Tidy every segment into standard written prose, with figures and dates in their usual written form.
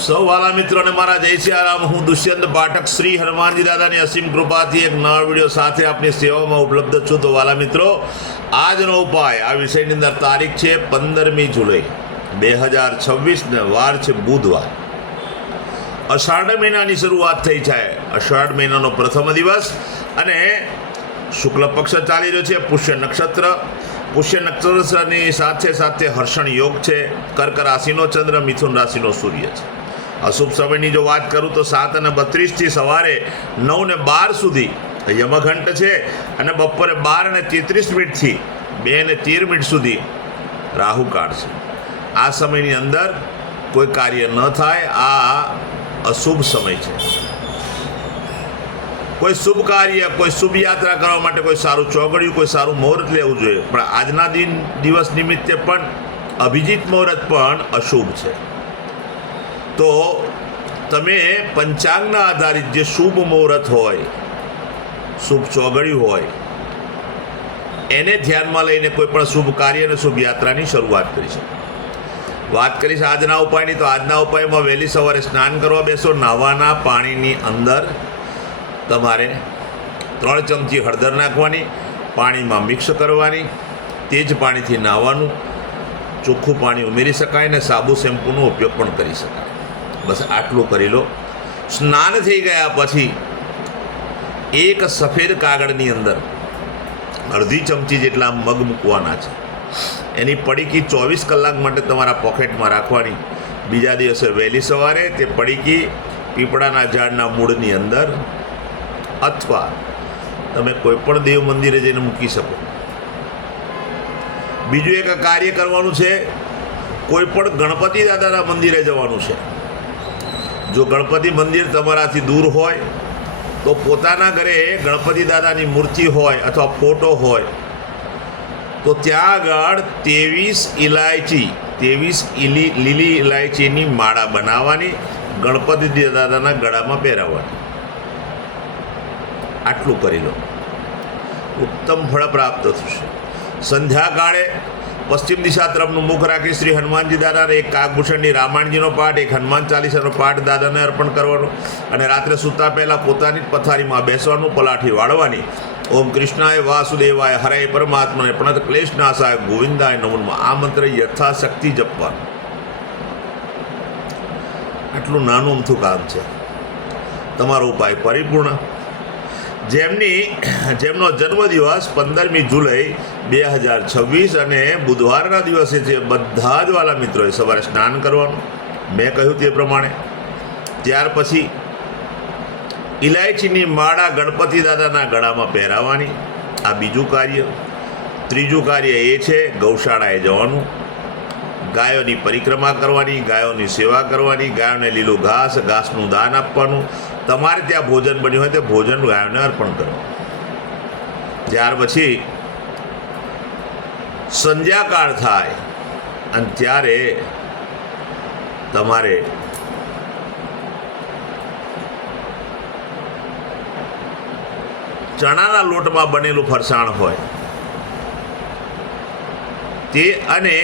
સૌ વાલા મિત્રોને મારા જય સિયારામ. હું દુષ્યંત પાઠક શ્રી હનુમાનજી દાદાની અસીમ કૃપાથી એક નવા વિડીયો સાથે આપની સેવામાં ઉપલબ્ધ છું. તો વાલા મિત્રો, આજનો ઉપાય આ વિષયની અંદર તારીખ છે 15મી જુલાઈ 2026 ને વાર છે બુધવાર. અષાઢ મહિનાની શરૂઆત થઈ છે. અષાઢ મહિનાનો પ્રથમ દિવસ અને શુક્લ પક્ષ ચાલી રહ્યો છે. પુષ્ય નક્ષત્ર, પુષ્ય નક્ષત્રની સાથે સાથે હર્ષણ યોગ છે. કર્ક રાશિનો ચંદ્ર, મિથુન રાશિનો સૂર્ય છે. અશુભ સમયની જો વાત કરું તો 7:32 સવારે 9:12 સુધી યમઘંટ છે અને બપોરે 12:33 2:13 સુધી રાહુકાળ છે. આ સમયની અંદર કોઈ કાર્ય ન થાય. આ અશુભ સમય છે. કોઈ શુભ કાર્ય, કોઈ શુભ યાત્રા કરવા માટે કોઈ સારું ચોગડિયું, કોઈ સારું મુહૂર્ત લેવું જોઈએ. પણ આજના દિવસ નિમિત્તે પણ અભિજીત મુહૂર્ત પણ અશુભ છે. તો તમે પંચાંગના આધારિત જે શુભ મુહૂર્ત હોય, શુભ ચોગડિયું હોય, એને ધ્યાનમાં લઈને કોઈ પણ શુભ કાર્ય અને શુભ યાત્રાની શરૂઆત કરી શકો. વાત કરીશ આજના ઉપાયની. તો આજના ઉપાયમાં વહેલી સવારે સ્નાન કરવા બેસો. નાહવાના પાણીની અંદર તમારે 3 ચમચી હળદર નાખવાની, પાણીમાં મિક્સ કરવાની, તે જ પાણીથી નાહવાનું. ચોખ્ખું પાણી ઉમેરી શકાય ને સાબુ શેમ્પૂનો ઉપયોગ પણ કરી શકાય. બસ આટલું કરી લો. સ્નાન થઈ ગયા પછી એક સફેદ કાગળની અંદર અડધી ચમચી જેટલા મગ મૂકવાના છે. એની પડીકી 24 કલાક માટે તમારા પોકેટમાં રાખવાની. બીજા દિવસે વહેલી સવારે તે પડીકી પીપળાના ઝાડના મૂળની અંદર અથવા તમે કોઈ પણ દેવ મંદિરે જઈને મૂકી શકો. બીજું એક કાર્ય કરવાનું છે. કોઈ પણ ગણપતિ દાદાના મંદિરે જવાનું છે. જો ગણપતિ મંદિર તમારાથી દૂર હોય તો પોતાના ઘરે ગણપતિ દાદાની મૂર્તિ હોય અથવા ફોટો હોય તો ત્યાં આગળ 23 લીલી ઇલાયચીની માળા બનાવવાની, ગણપતિ દાદાના ગળામાં પહેરાવવાની. આટલું કરી લો. ઉત્તમ ફળ પ્રાપ્ત થશે. સંધ્યાકાળે પશ્ચિમ દિશા તરફનું મુખ રાખી શ્રી હનુમાનજી દાદાને એક કાગભૂષણની રામાયણજીનો પાઠ, એક હનુમાન ચાલીસાનો પાઠ દાદાને અર્પણ કરવાનો અને રાત્રે સૂતા પહેલાં પોતાની જ પથારીમાં બેસવાનું, પલાઠી વાળવાની. ઓમ કૃષ્ણાય વાસુદેવાય હરે પરમાત્માને પ્રણત ક્લેશનાશાય ગોવિંદાય નમઃ. આ મંત્ર યથાશક્તિ જપવાનું. આટલું નાનું અમથું કામ છે. તમારો ઉપાય પરિપૂર્ણ. જેમનો જન્મદિવસ 15મી જુલાઈ 2026 અને બુધવારના દિવસે છે, બધા જ વાલા મિત્રોએ સવારે સ્નાન કરવાનું, મેં કહ્યું તે પ્રમાણે. ત્યાર પછી ઇલાયચીની માળા ગણપતિ દાદાના ગળામાં પહેરાવવાની. આ બીજું કાર્ય. ત્રીજું કાર્ય એ છે ગૌશાળાએ જવાનું, ગાયોની પરિક્રમા કરવાની, ગાયોની સેવા કરવાની, ગાયોને લીલું ઘાસનું દાન આપવાનું. તમારે ત્યાં ભોજન બન્યું હોય તો ભોજન ગાયોને અર્પણ કરવું. ત્યાર પછી સંધ્યાકાળ થાય અને ત્યારે તમારે ચણાના લોટમાં બનેલું ફરસાણ હોય તે અને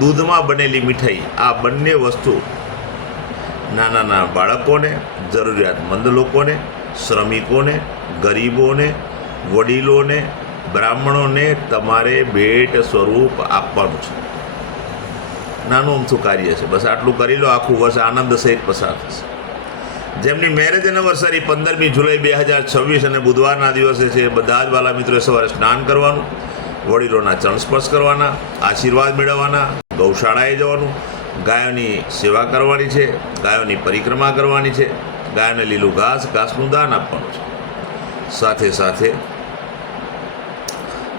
દૂધમાં બનેલી મીઠાઈ, આ બંને વસ્તુ નાના બાળકોને, જરૂરિયાતમંદ લોકોને, શ્રમિકોને, ગરીબોને, વડીલોને, બ્રાહ્મણોને તમારે ભેટ સ્વરૂપ આપવાનું છે. નાનું અમથું કાર્ય છે. બસ આટલું કરી લો. આખું વર્ષ આનંદ સહિત પસાર થશે. જેમની મેરેજ એનિવર્સરી 15મી જુલાઈ 2026 અને બુધવારના દિવસે છે, બધા જ વાલા મિત્રોએ સવારે સ્નાન કરવાનું, વડીલોના ચરણ સ્પર્શ કરવાના, આશીર્વાદ મેળવવાના, ગૌશાળાએ જવાનું, ગાયોની સેવા કરવાની છે, ગાયોની પરિક્રમા કરવાની છે, ગાયોને લીલું ઘાસનું દાન આપવાનું છે. સાથે સાથે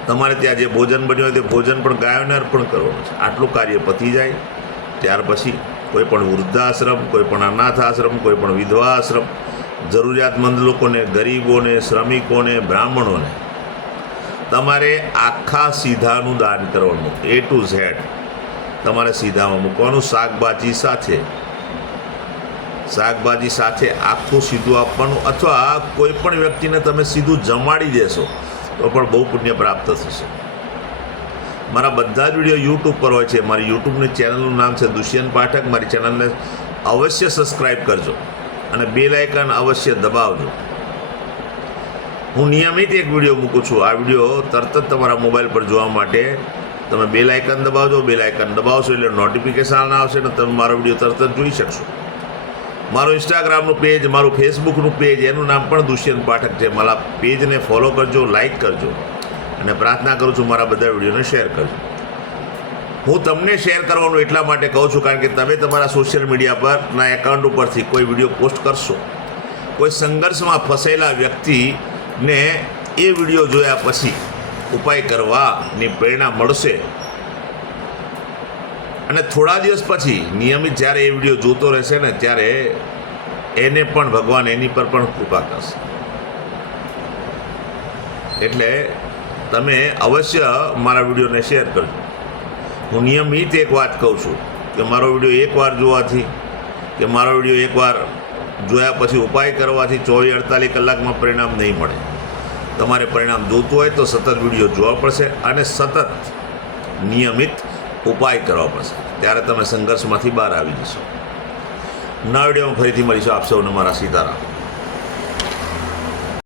તમારે ત્યાં જે ભોજન બન્યું હોય તે ભોજન પણ ગાયોને અર્પણ કરવાનું છે. આટલું કાર્ય પતી જાય ત્યાર પછી કોઈ પણ વૃદ્ધાશ્રમ, કોઈ પણ અનાથ આશ્રમ, કોઈ પણ વિધવા આશ્રમ, જરૂરિયાતમંદ લોકોને, ગરીબોને, શ્રમિકોને, બ્રાહ્મણોને તમારે આખા સીધાનું દાન કરવાનું. A to Z તમારે સીધામાં મૂકવાનું. શાકભાજી સાથે આખું સીધું આપવાનું. અથવા કોઈ પણ વ્યક્તિને તમે સીધું જમાડી દેશો તો પણ બહુ પુણ્ય પ્રાપ્ત થશે. મારા બધા જ વિડીયો યુટ્યુબ પર હોય છે. મારી યુટ્યુબની ચેનલનું નામ છે દુષ્યંત પાઠક. મારી ચેનલને અવશ્ય સબસ્ક્રાઈબ કરજો અને બેલ આઇકન અવશ્ય દબાવજો. હું નિયમિત એક વિડીયો મૂકું છું. આ વિડીયો તરત જ તમારા મોબાઈલ પર જોવા માટે તમે બેલ આઇકન દબાવજો. બેલ આઇકન દબાવશો એટલે નોટિફિકેશન આવશે અને તમે મારો વિડીયો તરત જ જોઈ શકશો. મારું ઇન્સ્ટાગ્રામનું પેજ, મારું ફેસબુકનું પેજ, એનું નામ પણ દુષ્યંત પાઠક છે. મારા પેજને ફોલો કરજો, લાઈક કરજો અને પ્રાર્થના કરું છું મારા બધા વિડીયોને શેર કરજો. હું તમને શેર કરવાનું એટલા માટે કહું છું કારણ કે તમે તમારા સોશિયલ મીડિયા પરના એકાઉન્ટ ઉપરથી કોઈ વિડીયો પોસ્ટ કરશો, કોઈ સંઘર્ષમાં ફસાયેલા વ્યક્તિને એ વિડીયો જોયા પછી ઉપાય કરવાની પ્રેરણા મળશે અને થોડા દિવસ પછી નિયમિત જ્યારે એ વિડીયો જોતો રહેશે ને ત્યારે એને પણ ભગવાન એની પર પણ કૃપા કરશે. એટલે તમે અવશ્ય મારા વિડીયોને શેર કરજો. હું નિયમિત એક વાત કહું છું કે મારો વિડીયો એકવાર જોવાથી કે મારો વિડીયો એકવાર જોયા પછી ઉપાય કરવાથી 24-48 કલાકમાં પરિણામ નહીં મળે. તમારે પરિણામ જોતું હોય તો સતત વિડીયો જોવા પડશે અને સતત નિયમિત ઉપાય કરવા પડશે. ત્યારે તમે સંઘર્ષમાંથી બહાર આવી જશો. નવા વિડીયોમાં ફરીથી મળીશું. આપ સૌને મારા સીતારામ.